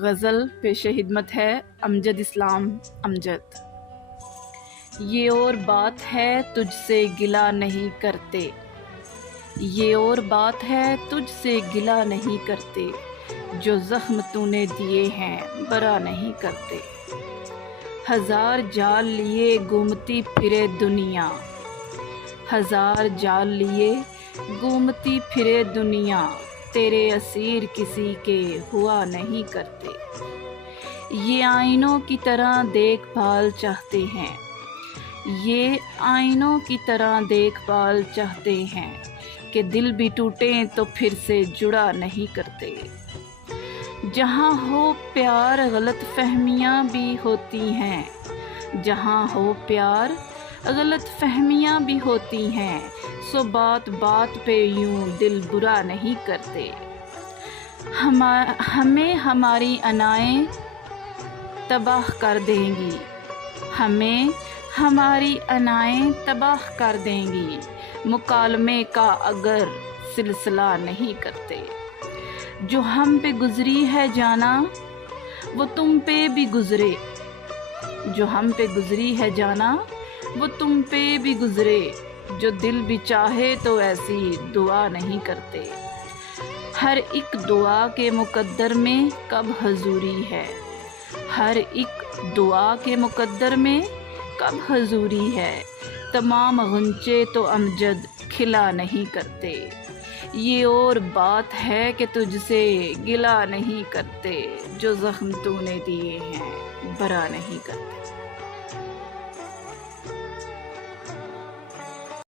غزل پیش خدمت ہے امجد اسلام امجد۔ یہ اور بات ہے تجھ سے گلہ نہیں کرتے، یہ اور بات ہے تجھ سے گلہ نہیں کرتے، جو زخم تو نے دیے ہیں برا نہیں کرتے۔ ہزار جال لیے گھومتی پھرے دنیا، ہزار جال لیے گھومتی پھرے دنیا، تیرے اسیر کسی کے ہوا نہیں کرتے۔ یہ آئینوں کی طرح دیکھ بھال چاہتے ہیں، یہ آئینوں کی طرح دیکھ بھال چاہتے ہیں، کہ دل بھی ٹوٹیں تو پھر سے جڑا نہیں کرتے۔ جہاں ہو پیار غلط فہمیاں بھی ہوتی ہیں، جہاں ہو پیار غلط فہمیاں بھی ہوتی ہیں، سو بات بات پہ یوں دل برا نہیں کرتے۔ ہمیں ہماری انائیں تباہ کر دیں گی، ہمیں ہماری انائیں تباہ کر دیں گی، مکالمے کا اگر سلسلہ نہیں کرتے۔ جو ہم پہ گزری ہے جانا وہ تم پہ بھی گزرے، جو ہم پہ گزری ہے جانا وہ تم پہ بھی گزرے، جو دل بھی چاہے تو ایسی دعا نہیں کرتے۔ ہر ایک دعا کے مقدر میں کب حضوری ہے، ہر ایک دعا کے مقدر میں کب حضوری ہے، تمام غنچے تو امجد کھلا نہیں کرتے۔ یہ اور بات ہے کہ تجھ سے گلہ نہیں کرتے، جو زخم تو نے دیے ہیں برا نہیں کرتے۔